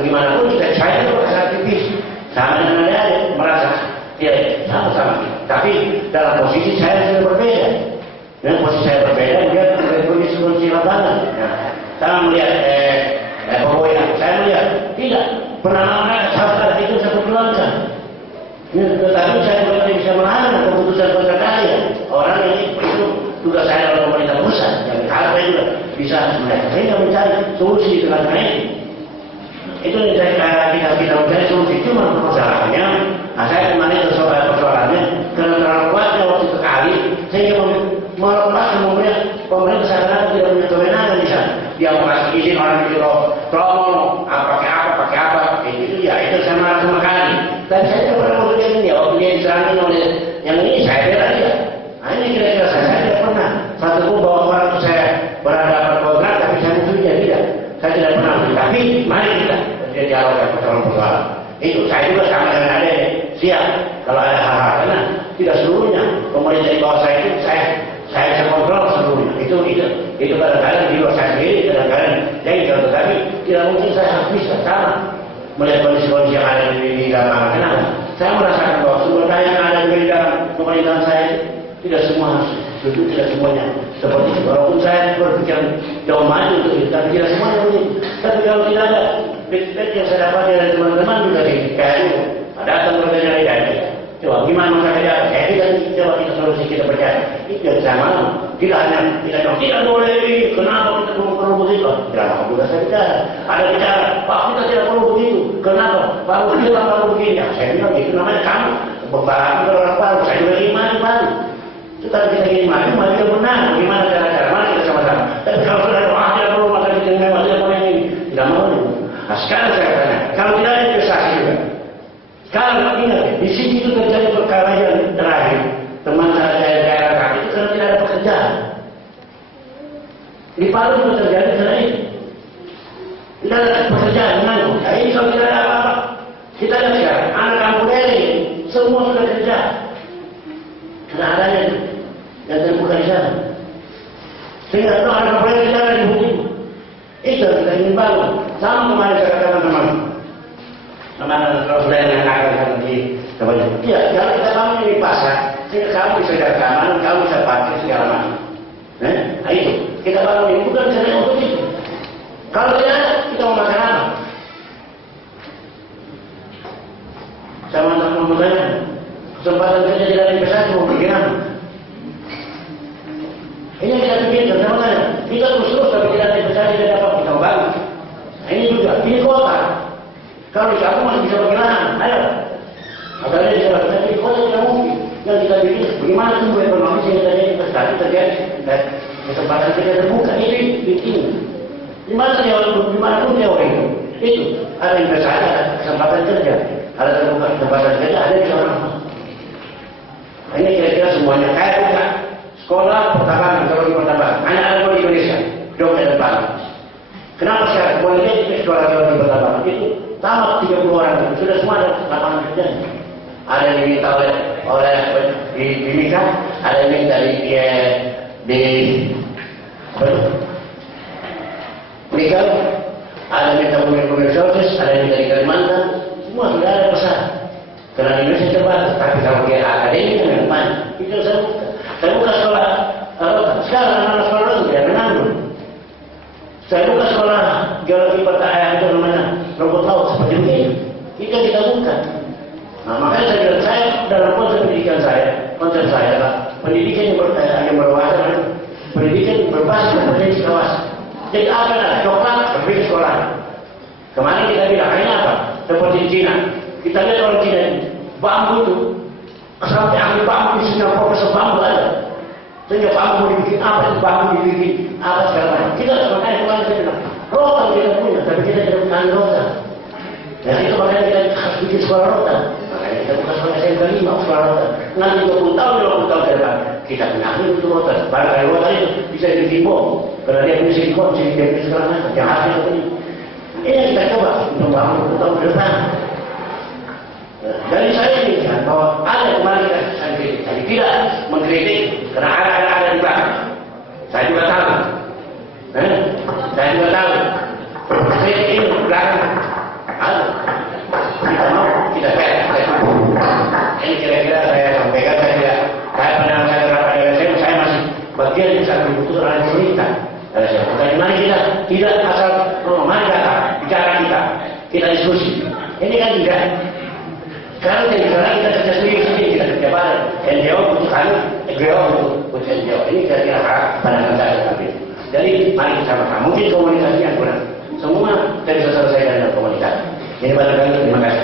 bagaimanapun saya itu bekas aktivis sama dengan adik merasa ya sama-sama, tapi dalam posisi saya sudah berbeda. Dan posisi saya berbeda, dia kondisi lapangan. Nah, saya melihat pokoknya saya melihat tidak pernah sahabat itu satu keluarga. Tetapi saya tidak bisa melarang keputusan saya. Orang ini itu tugas saya dalam pemerintah pusat. Yang harap saya juga bisa sebenarnya mencari solusi di tengah-tengah ini. Itu yang kita mencari solusi. Cuma permasalahannya, saya kemarin persoalannya karena terlalu kuatnya waktu sekali, sehingga melepas kemudian pemerintah sana tidak punya kewenangan di sana. Dia mengasih izin orang di promo, pakai apa, itu ya itu sama kali. Tapi saya tidak pernah memberikan ini, waktu dia diserangin oleh yang ini saya bela dia. Nah, ini kira-kira saya tidak pernah satu pun bawa orang saya berhadapan program, tapi saya musuhnya tidak. Saya tidak pernah, tapi mari kita dialog persoalan. Itu saya juga sama dengan ada siap kalau ada hal-hal karena tidak seluruhnya pemerintah di bawah saya itu saya bisa kontrol seluruhnya. Itu kadang-kadang di luar saya sendiri, kadang-kadang jadi tetapi tidak mungkin saya bisa sama melihat kondisi-kondisi yang ada di dalam. Kenapa? Saya merasakan bahwa sumber daya yang ada di dalam pemerintahan saya tidak semua tentu tidak semuanya seperti itu. Walaupun saya berpikir jauh maju untuk itu, tapi tidak semuanya begitu. Tapi kalau tidak ada feedback yang saya dapat dari teman-teman juga di KRU, datang dari KRU. Coba gimana masa kerja? Coba kita solusi kita percaya. Itu yang saya mau. Tidak hanya tidak boleh ini. Kenapa kita perlu begitu? Tidak juga saya bicara. Ada bicara, Pak kita tidak perlu begitu. Kenapa? Pak kita tidak perlu begini. Ya, saya bilang itu namanya kamu. Beban orang baru. Saya juga ingin baru. Tetapi kita ingin maju yang benar. Bagaimana cara-cara? Mari kita sama-sama. Tapi kalau sudah doa tidak perlu maka kita tidak perlu yang ini. Tidak mau. Nah sekarang saya tanya, kalau tidak ada investasi juga. Kalau ingat, di sini itu terjadi perkara yang terakhir. Teman saya daerah itu karena tidak ada pekerjaan. Di Palu itu terjadi karena ini. Tidak ada pekerjaan, menanggung. Nah ini kalau tidak ada apa-apa. Kita lihat sekarang, anak kampung ini semua sudah kerja. Karena adanya itu yang terbuka di sana. Sehingga itu anak kampung ini tidak ada di bukti. Itu yang kita ingin bangun. Sama kemarin saya katakan teman-teman. Teman-teman kalau sudah yang akan di tempat itu. Ya, kalau kita bangun ini pasar, sehingga kamu bisa jaga keamanan, kamu bisa parkir segala macam. Nah itu, kita bangun ini bukan caranya untuk itu. Kalau tidak ada, kita mau makan apa? Saya mau bertanya, kesempatan kerja tidak ada investasi mau bagaimana? Ini yang kita pikirkan, saya mau tanya, kita terus tapi tidak ada investasi tidak dapat kita bangun. Nah ini juga, ini kota. Kalau di kampung masih bisa berjalan, ayo. Asalnya bisa berjalan, di kota tidak mungkin. Yang kita pikir, bagaimana tumbuh ekonomi sehingga terjadi investasi terjadi dan kesempatan kita terbuka ini penting. Di mana pun teori itu ada investasi, ada kesempatan kerja, ada terbuka kesempatan kerja, ada di orang. Nah, ini kira-kira semuanya kayak buka sekolah pertambangan, kalau di pertambangan, anak-anak di Indonesia, dokter dan pak. Kenapa sekarang boleh jadi sekolah di pertambangan itu tamat 30 orang sudah semua ada lapangan kerja. Ada yang diminta oleh di Mika, ada yang minta di Mika, ada yang minta Bumi Resources, ada yang minta di Kalimantan, semua sudah ada pesan. Karena di Indonesia terbatas, tapi kalau dia akademik yang mana? Itu saya buka sekolah rotan. Sekarang anak sekolah rotan tidak menanggung. Saya buka sekolah geologi pertanian itu namanya robot laut seperti ini. Itu yang kita buka. Nah, makanya saya bilang, saya dalam konsep pendidikan saya, Pak, pendidikan yang berwawasan, pendidikan berbasis pada kawasan. Jadi apa lah, coklat berbeda sekolah. Kemarin kita bilang, ini apa? Seperti di Cina. Kita lihat orang Cina ini, bambu itu, sampai ambil bambu di sini, profesor bambu ada. Sehingga bambu dibikin apa, bambu dibikin apa segala macam. Kita makanya kemarin saya bilang, rotan kita punya, tapi kita tidak punya rotan. Dan itu makanya kita harus bikin sekolah rotan. Makanya kita bukan sekolah SMK 5, sekolah rotan. Nanti 20 tahun ke depan, kita punya ahli untuk rotan. Barangkali rotan itu bisa ditimbang. Karena dia punya silikon, dia punya segala macam. Yang hasil itu ini. Ini yang kita coba untuk bangun 20 tahun ke depan. Dari saya ini kan, bahwa ada kemarin saya kritik. Saya tidak mengkritik karena ada di belakang. Saya juga tahu. Saya juga tahu. Kritik ini belakang. bagian bisa diputuskan oleh pemerintah. Makanya mari kita tidak asal mari bicara kita diskusi. Ini kan tidak. Kalau kita bicara kita kerja sendiri kita kerja bareng. NGO butuh kami, NGO butuh NGO. Ini kira-kira pandangan saya tadi. Jadi mari sama-sama. Mungkin komunikasi yang kurang. Semua kita bisa selesaikan dengan komunikasi. Ini barangkali terima kasih.